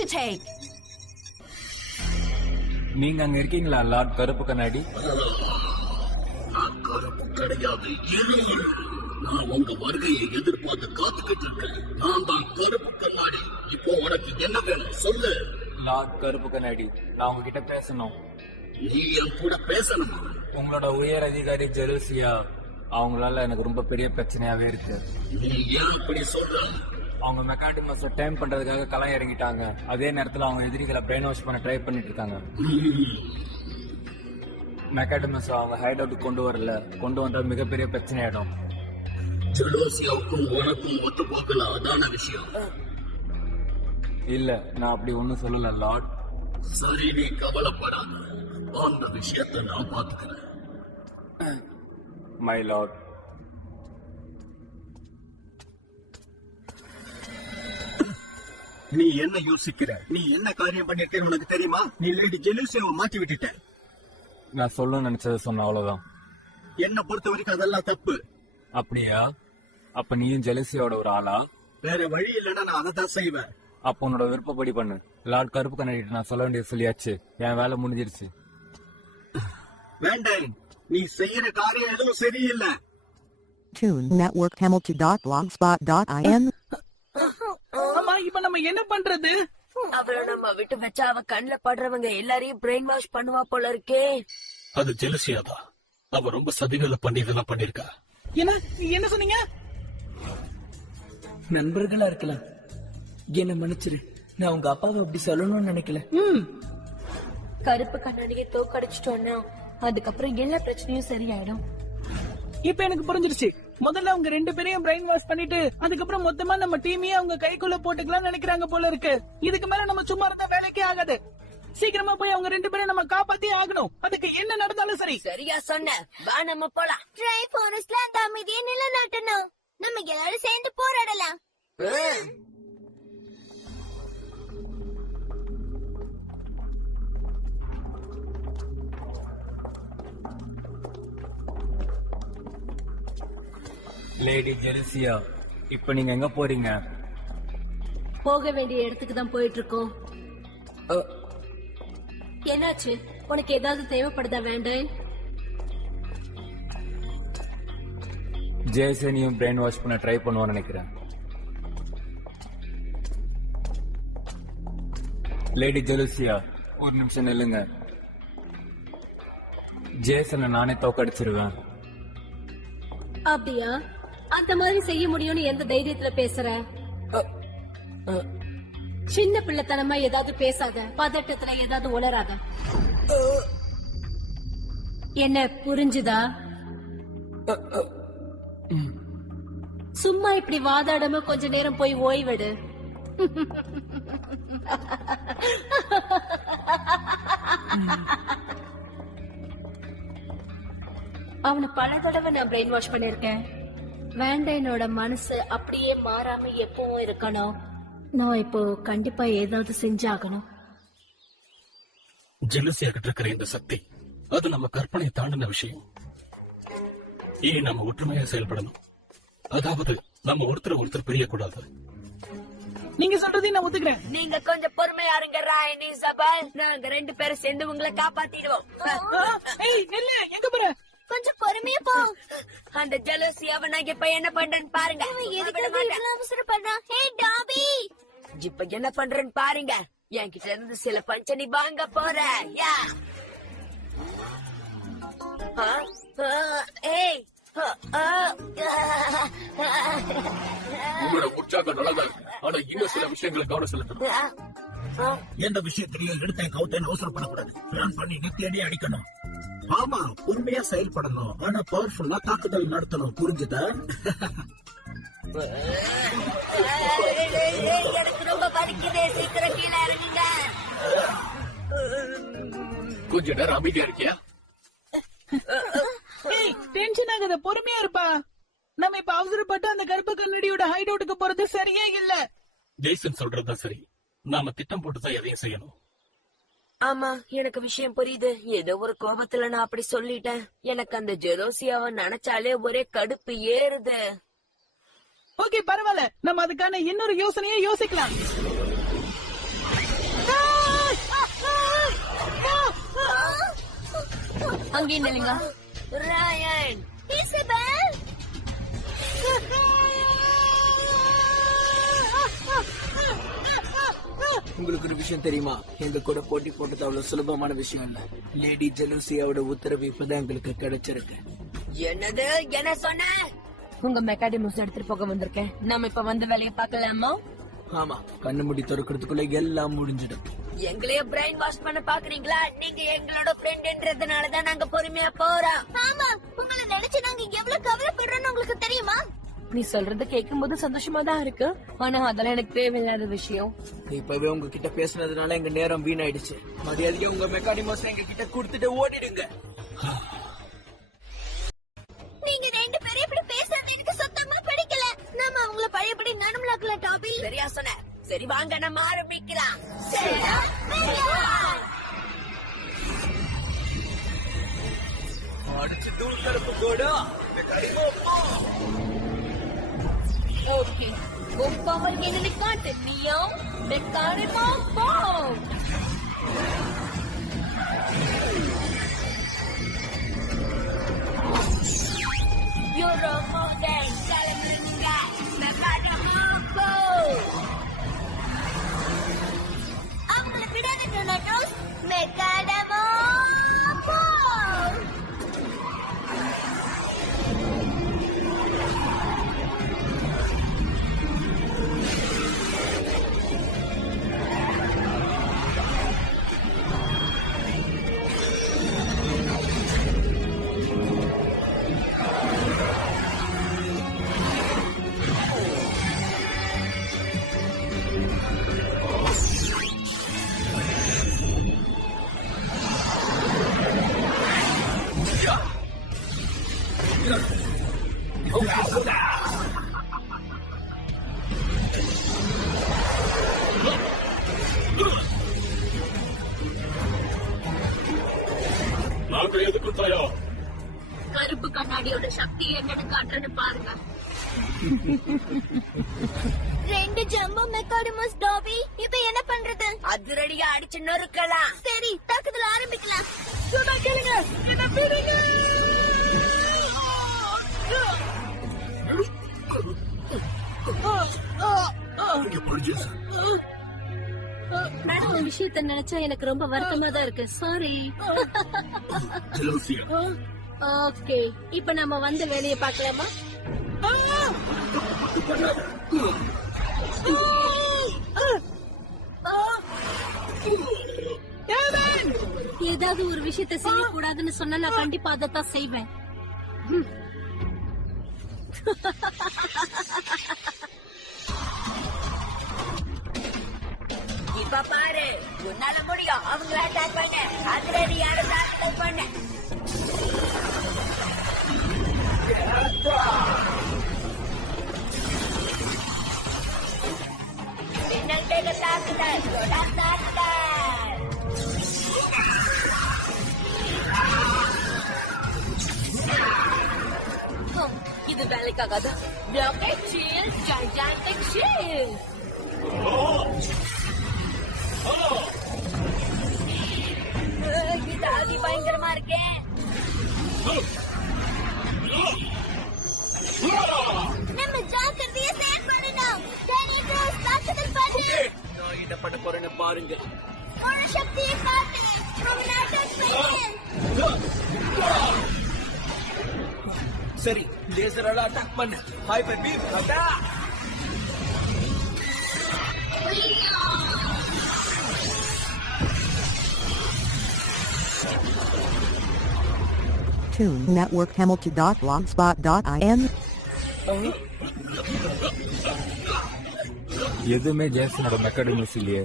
to take. நீங்க அங்க இருக்கீங்களா லார்ட் கருப்பு கண்ணாடி? நான் கருப்பு கிடையாது, இருள். நான் உங்க வருகையை எதிர்பார்த்து காத்துக்கிட்டு இருக்கேன். நான் தான் கருப்பு கண்ணாடி. இப்போ உனக்கு என்ன வேணும் சொல்லு. லார்ட் கருப்பு கண்ணாடி, நான் உங்ககிட்ட பேசணும். நீ என் கூட பேசணுமா? உங்களோட உயர் அதிகாரி ஜெருசியா, அவங்களால எனக்கு ரொம்ப பெரிய பிரச்சனையாவே இருக்கு. நீ ஏன் அப்படி சொல்ற? அவங்க மெக்காடிமஸ் டைம் பண்றதுக்காக களம் இறங்கிட்டாங்க. அதே நேரத்துல அவங்க எதிரிகளை பிரெயின் வாஷ் பண்ண ட்ரை பண்ணிட்டு இருக்காங்க. மெக்காடிமஸ் அவங்க ஹைட் அவுட் கொண்டு வரல. கொண்டு வந்தா மிகப்பெரிய பிரச்சனை ஆயிடும். ஜெலோசியாவுக்கும் உனக்கும் ஒத்து போகல, அதான விஷயம். இல்ல, நான் அப்படி ஒண்ணும் சொல்லல லார்ட். சரி, நீ கவலைப்படாத. அந்த விஷயத்தை நான் பாத்துக்கிறேன். My Lord. நீ என்ன யோசிக்கிற? நீ என்ன காரியம் பண்ணிருக்க உனக்கு தெரியுமா? நீ லேடி ஜெலூசியாவை மாத்தி விட்டுட்ட. நான் சொல்ல நினைச்சது சொன்ன அவ்வளவுதான். என்ன பொறுத்த வரைக்கும் அதெல்லாம் தப்பு. அப்படியா? அப்ப நீயும் ஜெலூசியாவோட ஒரு ஆளா? வேற வழி இல்லைன்னா நான் அதை தான் செய்வேன். அப்ப உன்னோட விருப்பப்படி பண்ணு. லார்ட் கருப்பு கண்ணாடி நான் சொல்ல வேண்டியது சொல்லியாச்சு. என் வேலை முடிஞ்சிருச்சு. வேண்டாம், நீ செய்யற காரியம் எதுவும் சரியில்லை. Tune Network Hamilton.blogspot.in. ஆமா, இப்ப நம்ம என்ன பண்றது? அவளை நம்ம விட்டு வச்சா அவ கண்ணுல படுறவங்க எல்லாரையும் பிரெயின் வாஷ் பண்ணுவா போல இருக்கே. அது ஜெலசியாதான். அவ ரொம்ப சதிகளை பண்ணி இதெல்லாம் பண்ணிருக்கா. என்ன சொன்னீங்க? நண்பர்களா இருக்கலாம். என்ன மன்னிச்சிரு, நான் உங்க அப்பாவை அப்படி சொல்லணும்னு நினைக்கல. கருப்பு கண்ணாடியை தோக்கடிச்சிட்டோம்னா அதுக்கப்புறம் எல்லா பிரச்சனையும் சரியாயிடும். இப்ப எனக்கு புரிஞ்சிருச்சு. முதல்ல அவங்க 2 பேரையும் பிரெயின் வாஷ் பண்ணிட்டு அதுக்கப்புறம் மொத்தமா நம்ம டீமையே அவங்க கைக்குள்ள போட்டுக்கலாம் நினைக்கிறாங்க போல இருக்கு. இதுக்கு மேல நம்ம சும்மா இருந்தா வேலைக்கே ஆகாது. சீக்கிரமா போய் அவங்க 2 பேரும் நம்ம காப்பாத்தி ஆகணும். அதுக்கு என்ன நடந்தாலும் சரி. சரியா சொன்ன. வா நம்ம போலாம். ட்ரை ஃபாரஸ்ட்ல அந்த அமைதியை நிலைநாட்டணும். நம்ம எல்லாரும் சேர்ந்து போராடலாம். லேடி ஜெலூசியா, இப்ப நீங்க எங்க போறீங்க? போக வேண்டிய இடத்துக்கு தான் போயிட்டு இருக்கோம். என்னாச்சு? உனக்கு ஏதாவது தேவைப்படுதா? வேண்டாம். ஜேசனியும் பிரெயின் வாஷ் பண்ண ட்ரை பண்ணுவான்னு நினைக்கிறேன். லேடி ஜெலூசியா, ஒரு நிமிஷம் நில்லுங்க. ஜேசனை நானே தோக்கடிச்சிருவேன். அப்படியா? அந்த மாதிரி செய்ய முடியும்னு எந்த தைரியத்துல பேசுற? சின்ன பிள்ளைத்தனமா ஏதாவது பேசாத. பதட்டத்துல ஏதாவது உளராத. என்ன புரிஞ்சுதா? சும்மா இப்படி வாதாடாம கொஞ்ச நேரம் போய் ஓய்வெடு. அவனை பல தடவை நான் பிரெயின் வாஷ் பண்ணிருக்கேன். வேண்டனோட மனசு அப்படியே மாறாம எப்பவும் இருக்கணும். நான் இப்போ கண்டிப்பா ஏதாவது செஞ்சாகணும். ஜெலசியா கிட்ட இருக்கிற இந்த சக்தி, அது நம்ம கற்பனை தாண்டின விஷயம். ஏன் நம்ம ஒற்றுமையா செயல்படணும். அதாவது நம்ம ஒருத்தர் பிரியக்கூடாது. நீங்க சொல்றதையும் நான் ஒத்துக்கிறேன். நீங்க கொஞ்சம் பொறுமையா இருங்க ராயனி சபால். நாங்க 2 பேரும் சேர்ந்து உங்களை காப்பாத்திடுவோம். எங்க போற? கொஞ்சம் பொறுமையா போ. அந்த ஜெலசியாவை நான் இப்ப என்ன பண்றேன்னு பாருங்க. அவசரப்படுறான். ஹே டாபி, இப்ப என்ன பண்றேன்னு பாருங்க. என்கிட்ட இருந்து சில பஞ்சனி வாங்க போற. உங்களோட உற்சாகம் நல்லதான். ஆனா இன்னும் சில விஷயங்களை கவனம் செலுத்தணும். எந்த விஷயத்திலையும் எடுத்தேன் கவுத்தேன்னு அவசரப்படக்கூடாது. ரன் பண்ணி நெத்தியடியே அடிக்கணும். ஆமா, உண்மையா செயல்படணும். ஆனா பவர்ஃபுல்லா தாக்குதல் நடத்தணும். புரிஞ்சுதா? எனக்கு ரொம்ப வலிக்குது. சீக்கிரம் கீழே இறங்குங்க. கொஞ்ச நேரம் அமைதியா இருக்கியா? டென்ஷன் ஆகாத, பொறுமையா இருப்பா. நம்ம இப்ப அவசரப்பட்டு அந்த கருப்பு கண்ணடியோட ஹைட் அவுட்டுக்கு போறது சரியே இல்ல. ஜெய்சன் சொல்றதுதான் சரி. நாம திட்டம் போட்டுதான் எதையும் செய்யணும். ஆமா, எனக்கு விஷயம் புரியுது. ஏதோ ஒரு கோபத்துல நான் அப்படி சொல்லிட்டேன். எனக்கு அந்த ஜெலோசியாவை நினைச்சாலே ஒரே கடுப்பு ஏறுது. ஓகே, பரவாயில்ல. நம்ம அதுக்கான இன்னொரு யோசனையை யோசிக்கலாம். அங்கே நில்லுங்க. ராயன், இசபெல், உங்களுக்கு ஒரு விஷயம் தெரியுமா? எங்க கூட போட்டி போட்டது அவ்வளவு சுலபமான விஷயம் இல்ல. லேடி ஜெலூசியாவோட உத்தரவு இப்பதான் எங்களுக்கு கிடைச்சிருக்கு. என்னது? என்ன சொன்ன? உங்க மெக்காடிமஸ் எடுத்துட்டு போக வந்திருக்கேன். நாம இப்ப வந்து வேலையை பார்க்கலாமா? ஆமா, கண்ணு மூடி திறக்கிறதுக்குள்ள எல்லாம் முடிஞ்சிடும். எங்களைய பிரெயின் வாஷ் பண்ண பாக்குறீங்களா? நீங்க எங்களோட ஃப்ரெண்ட்ன்றதுனாலதான் நாங்க பொறுமையா போறோம். ஆமா, உங்களை நினைச்சு நாங்க எவ்வளவு கவலைப்படுறோம்னு உங்களுக்கு தெரியுமா? நீ சொல்றது கேட்கும் போது சந்தோஷமா தான் இருக்கு. ஆனா அதெல்லாம் எனக்கு தேவையில்லாத விஷயம். இப்பவே உங்ககிட்ட பேசுனதுனால எங்க நேரம் வீணாயிடுச்சு. மரியாதையா உங்க மெக்கானிமஸ் எங்க கிட்ட கொடுத்துட்டு ஓடிடுங்க. நீங்க ரெண்டு பேரும் இப்படி பேசுறது எனக்கு சுத்தமா பிடிக்கல. நாம அவங்கள பழையபடி நடுமலாக்கல. டாபி சரியா சொன்ன. சரி வாங்க, நம்ம ஆரம்பிக்கலாம். அடிச்சு தூள் கருப்பு கூட ஓகே, உன் பவர் என்னன்னு காட்டு. நீயும் மெக்கானிமோ போ. Euro Modern கிளம்புறீங்க. மெக்கானிமோ போ. அவங்கள விடாத டொனாட்டோஸ். மெக்கானிமோ போ. நாங்க எதுக்கு தயார்? கருப்பு கண்ணாடியோட சக்தி என்னன்னு காட்டுன்னு பாருங்க. ரெண்டு ஜம்போ மெக்கானிமஸ் டாபி. இப்ப என்ன பண்றது? அதிரடியா அடிச்சு நொறுக்கலாம். சரி, தாக்குதல் ஆரம்பிக்கலாம். சொன்னா கேளுங்க, என்ன பிடிங்க. மேடம், ஒரு விஷயத்த நினைச்சா எனக்கு ரொம்ப வருத்தமா தான் இருக்கு. சாரி. ஜெலூசியா, ஓகே, இப்ப நம்ம வந்து வேலையை பார்க்கலாமா? ஏதாவது ஒரு விஷயத்த செய்யக்கூடாதுன்னு சொன்னா நான் கண்டிப்பா அதைத்தான் செய்வேன். இப்ப பாரு, உன்னால முடியும். அவங்கள அட்டாக் பண்ண. அதிரடியான தாக்குதல் பண்ண. மின்னல் வேக தாக்குதல். தொடர் தாக்குதல். இது வேலைக்காகாது. Rocket shield, gigantic shield. இது அதி பயங்கரமா இருக்கே. நம்ம ஜாக்கிரதையா செயல்படணும். டெனிட்ரோஸ் தாக்குதல் பண்ணு. நான் என்ன பண்ண போறேன்னு பாருங்க. ஒரு சக்தியை காட்டு. அவனை அட்டாக் பண்ணு. சரி, லேசரால அட்டாக் பண்ணு. Hyper beam attack. Toon Network Hamilton.blogspot.in. எதுவுமே ஜேசனோட மெக்கானிமஸ் இல்லையே.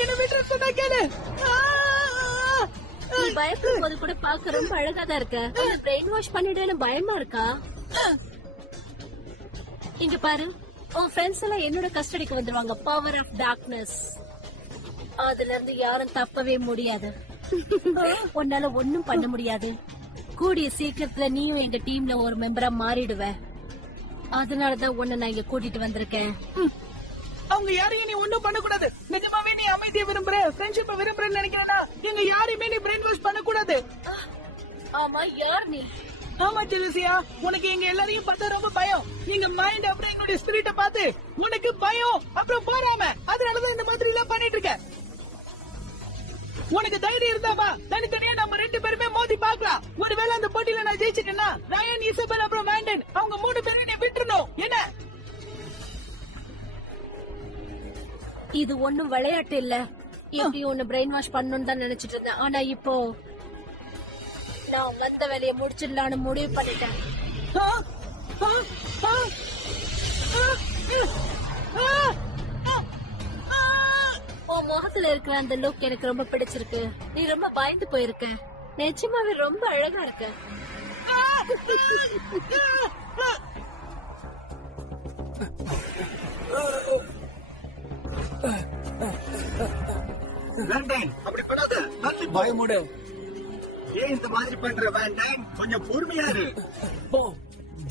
என்ன விட்டு சொன்னா கேளு. நீ பயப்படும் போது கூட பார்க்க ரொம்ப அழகா தான் இருக்க. பிரெயின் வாஷ் பண்ணிடுன்னு பயமா இருக்கா? இங்க பாரு, உன் ஃப்ரெண்ட்ஸ் எல்லாம் என்னோட கஸ்டடிக்கு வந்துருவாங்க. Power of darkness. அதுல இருந்து யாரும் தப்பவே முடியாது. உன்னால ஒண்ணும் பண்ண முடியாது. கூடிய சீக்கிரத்துல நீயும் எங்க டீம்ல ஒரு மெம்பரா மாறிடுவ. அதனாலதான் உன்னை நான் இங்க கூட்டிட்டு வந்திருக்கேன். அவங்க யாரையும் நீ ஒண்ணும் பண்ணக்கூடாது. நிஜமாவே நீ அமைதியை விரும்புற, ஃப்ரெண்ட்ஷிப்பை விரும்புறேன்னு நினைக்கிறேன்னா எங்க யாரையுமே நீ பிரெயின் வாஷ் பண்ணக்கூடாது. ஆமா, யார் நீ? ஆமா ஜெலுசியா, உனக்கு எங்க எல்லாரையும் பார்த்தா ரொம்ப பயம். எங்க மைண்ட் அப்புறம் எங்களுடைய ஸ்பிரிட்ட பார்த்து உனக்கு பயம் அப்புறம் போறாம, அதனாலதான் இந்த மாதிரி எல்லாம் பண்ணிட்டு இருக்க. உனக்கு தைரியம் இருந்தாவா தனித்தனியா நம்ம 2 பேருமே மோதி பாக்கலாம். ஒருவேளை அந்த போட்டியில நான் ஜெயிச்சிட்டேன்னா ரயன், இசபெல் அப்புறம் வேண்டன் அவங்க 3 பேரும் நீ விட்டுறணும். என்ன இது ஒண்ணும் விளையாட்டு இல்ல. எப்படி உன்னை பிரெயின் வாஷ் பண்ணணும்னு தான் நினைச்சிட்டு இருந்தேன். ஆனா இப்போ நான் வந்த வேலையை முடிச்சிடலான்னு முடிவு பண்ணிட்டேன். உன் முகத்துல இருக்கிற அந்த லுக் எனக்கு ரொம்ப பிடிச்சிருக்கு. நீ ரொம்ப பயந்து போயிருக்க. நிஜமாவே ரொம்ப அழகா இருக்க. வேண்டாம், அப்படி பண்ணாத. நல்ல பயமுடு. ஏன் இந்த மாதிரி பண்ற வேண்டாம்? கொஞ்சம் பொறுமையா இரு. போ,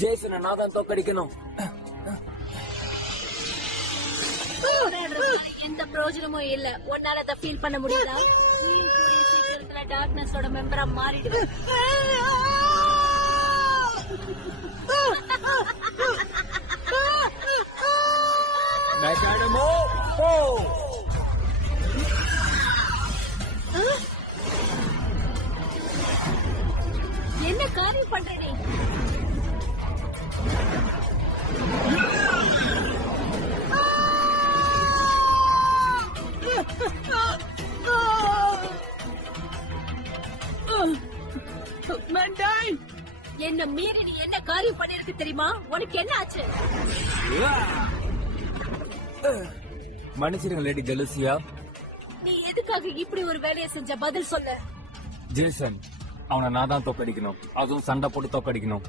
ஜேசனை நான் தான் தோக்கடிக்கணும். எந்த பிரயோஜனமும் இல்ல. உன்னால அதை ஃபீல் பண்ண முடியுதா? நீ கூடிய சீக்கிரத்துல டார்க்னஸோட மெம்பரா மாறிடுவ. மெக்கானிமோ போ. என்ன காரியம் பண்ற நீ? வேண்டாம். என்ன மீறி நீ என்ன காரியம் பண்ணிருக்கு தெரியுமா? உனக்கு என்ன ஆச்சு? மன்னிச்சிருங்க லேடி ஜெலுசியா. நீ எதுக்காக இப்படி ஒரு வேலையை செஞ்ச? பதில் சொல்லு. ஜேசன், அவனை நான் தான் தோக்கடிக்கணும். அதுவும் சண்டை போட்டு தோக்கடிக்கணும்.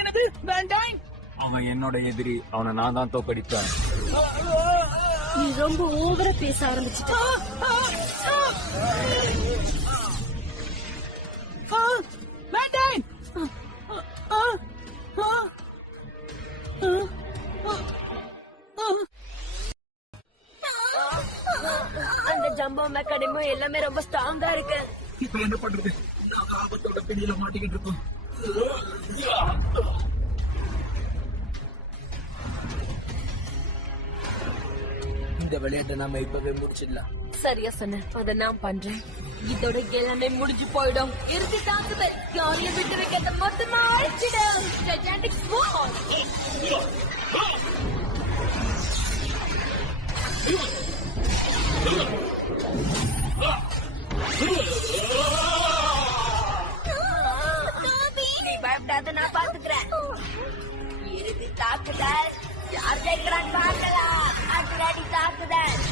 எனது வேண்டாம். அவன் என்னோட எதிரி. அவனை நான் தான் தோக்கடிப்பேன். நீ ரொம்ப ஓவரா பேச ஆரம்பிச்சிட்ட. வேண்டாம். அந்த ஜம்போ மெக்கானிமோ எல்லாமே ரொம்ப ஸ்ட்ராங்கா இருக்கு. இப்ப என்ன பண்றது? நாங்க ஆபத்தோட பிடியில மாட்டிக்கிட்டு இருக்கோம். இந்த விளையாட்டை நாம இப்பவே முடிச்சிடலாம். சரியா சொன்ன, அத நான் பண்றேன். இதோட எல்லாமே முடிஞ்சு போயிடும். இறுதி தாக்குதல் யாரையும் விட்டு வைக்கிறத மொத்தமா அழிச்சிடும். Gigantic Swarm. நீ பயப்படாத, நான் பாத்துக்கிறேன். இறுதி தாக்குதல் யார் ஜெயிக்கிறான்னு பார்க்கலாம். அதிரடி தாக்குதல்.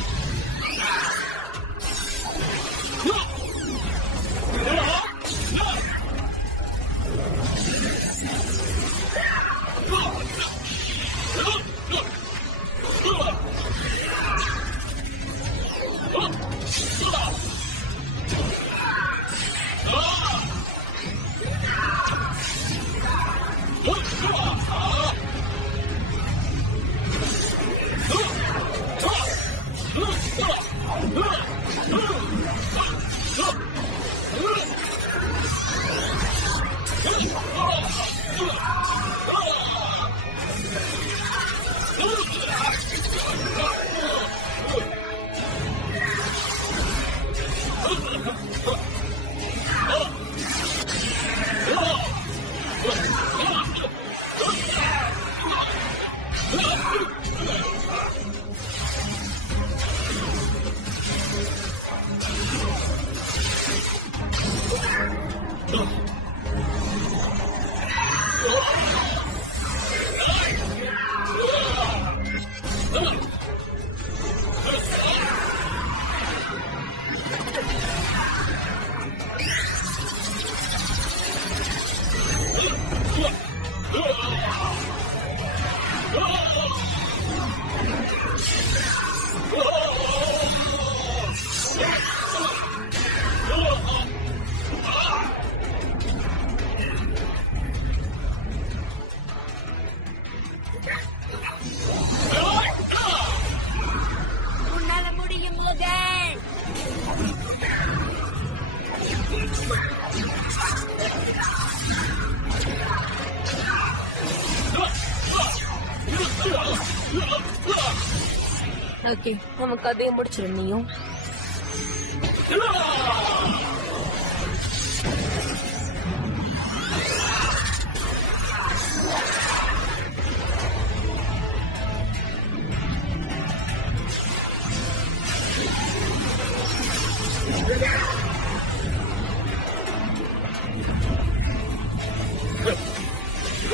ஓகே, நம்ம கதையை முடிச்சிரு நீயும்.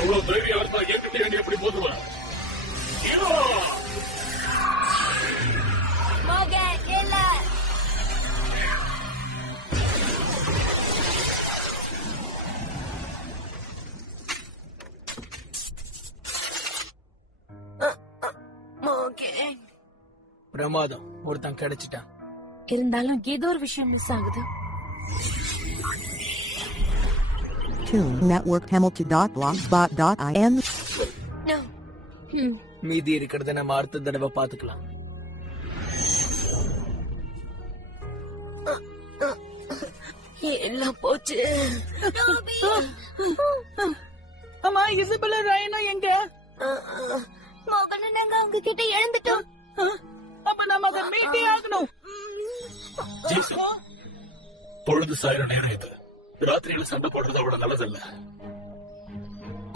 எவ்வளவு தைரியம் இருந்தா என்கிட்ட நீ எப்படி போதுவேன்? மகன் இல்ல. மகன். பிரமாதம், ஒருத்தன் கிடைச்சிட்டான். இருந்தாலும் ஏதோ ஒரு விஷயம் மிஸ் ஆகுது. Toon Network Hamilton.blogspot.in. மீதி இருக்கிறத நம்ம அடுத்த தடவை பாத்துக்கலாம். எல்லாம் போச்சு. ஆமா, இசபெல்லா ராயனும் எங்க? மகனை நாங்க அவங்க கிட்ட இழந்துட்டோம். அப்ப நம்ம அதை மீட்டே ஆகணும். ஜேசன், பொழுது சாயிர நேரம் இது. ராத்திரியில சண்டை போடுறத விட நல்லதில்ல.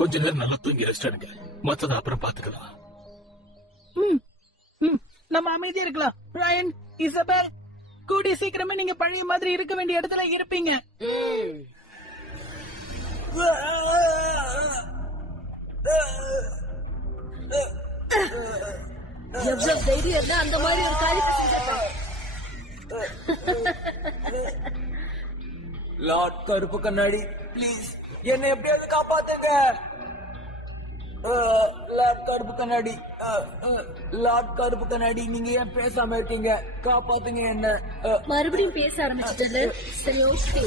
கொஞ்ச நேரம் நல்லா தூங்கி ரெஸ்ட் எடுங்க. மத்தத அப்புறம் பாத்துக்கலாம். நம்ம அமைதியா இருக்கலாம். ராயன், இசபெல், கூடிய சீக்கிரமே நீங்க பழைய மாதிரி இருக்க வேண்டிய இடத்துல இருப்பீங்க. எவ்வளவு தைரியம் இருந்தா அந்த மாதிரி ஒரு காரியத்தை செஞ்சிருப்பான். லார்ட் கருப்பு கண்ணாடி, ப்ளீஸ் என்னை எப்படியாவது காப்பாத்துங்க. லார்ட் கருப்பு கண்ணாடி, லார்ட் கருப்பு கண்ணாடி, நீங்க ஏன் பேசாம இருக்கீங்க? காப்பாத்துங்க என்ன. மறுபடியும் பேச ஆரம்பிச்சுட்டு. சரி, ஓகே.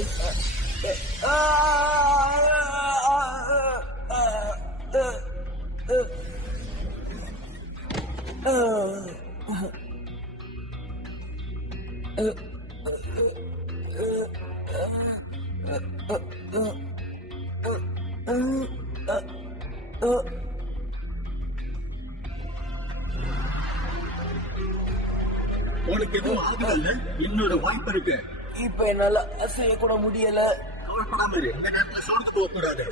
உனக்கு எதுவும் ஆகல, என்னோட வாய்ப்பு இருக்கு. இப்ப என்னால அசைய கூட முடியல. கவலைப்படாம இரு, இந்த நேரத்துல சோர்ந்து போக கூடாது.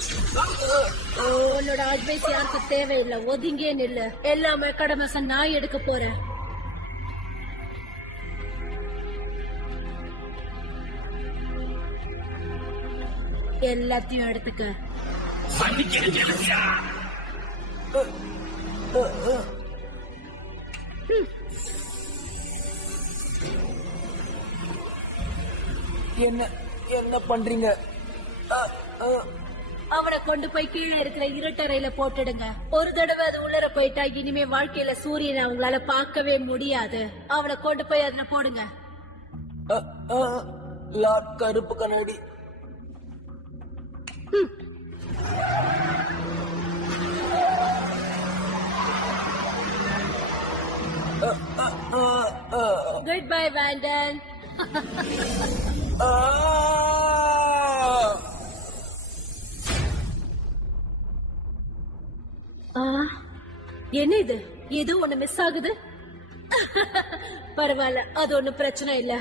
உன்னோட அட்வைஸ் யாருக்கு தேவையில்லை. ஒதுங்கே நில்லு. எல்லாமே கடமை நான் எடுக்க போறேன். எல்லாத்தையும் எடுத்துக்க. என்ன என்ன பண்றீங்க? அவனை கொண்டு போய் கீழே இருக்கிற இருட்டறையில போட்டுடுங்க. ஒரு தடவை அது உள்ளர போயிட்டா இனிமே வாழ்க்கையில சூரியனை அவங்களால பார்க்கவே முடியாது. அவனை கொண்டு போய் அதுல போடுங்க. லார்ட் கருப்பு கண்ணாடி, குட் பை வேண்டன். என்ன இது? ஏதோ ஒண்ணு மிஸ் ஆகுது. பரவாயில்ல, அது ஒண்ணும் பிரச்சனை இல்ல.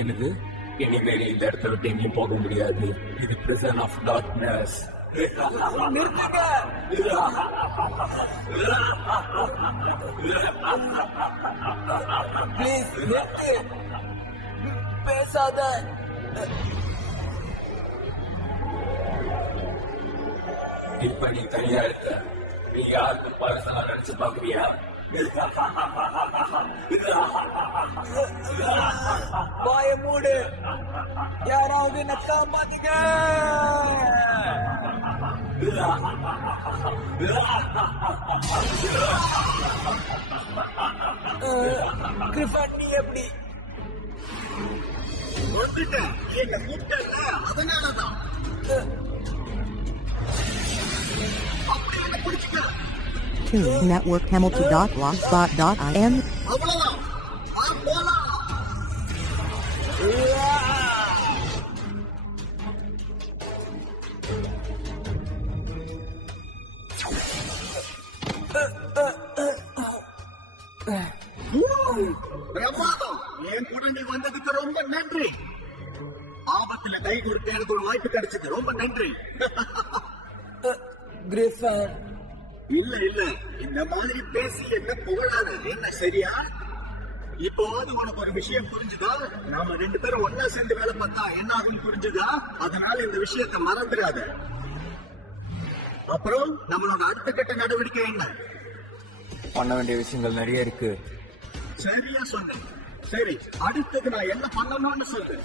எனக்கு இனிமேல் இந்த இடத்த விட்டு எங்கேயும் போக முடியாது. இது பிரிசன் ஆஃப் டார்க்னஸ். ப்ளீஸ் நிறுத்து, பேசாத. இப்ப நீ தனியா இருக்க. நீ யாருக்கு பர்சனலா நினைச்சு பாக்குறியா? வாய மூடு. யாராவது என்ன காப்பாத்துங்க. கிரிஃபன், நீ எப்படி? வந்துட்டேன். என்ன கூப்பிட்டல, அதனாலதான். Toon Network Hamilton.blogspot.in. அவ்வளவுதான். போலாம். பிரமாதம். என் கூட நீ வந்ததுக்கு ரொம்ப நன்றி. ஆபத்துல கை கொடுக்க எனக்கு ஒரு வாய்ப்பு கிடைச்சது. ரொம்ப நன்றி. கிரிஃபன், இல்ல இல்ல, இந்த மாதிரி பேசி என்ன புகழாத. என்ன சரியா? இப்போது உனக்கு ஒரு விஷயம் புரிஞ்சுதா? நாம 2 பேரும் ஒன்னா சேர்ந்து வேலை பார்த்தா என்ன ஆகும்னு புரிஞ்சுதா? அதனால இந்த விஷயத்தை மறந்துடாத. அப்புறம் நம்மளோட அடுத்த கட்ட நடவடிக்கை என்ன? பண்ண வேண்டிய விஷயங்கள் நிறைய இருக்கு. சரியா சொன்னேன். சரி, அடுத்தது நான் என்ன பண்ணணும்னு சொல்லு.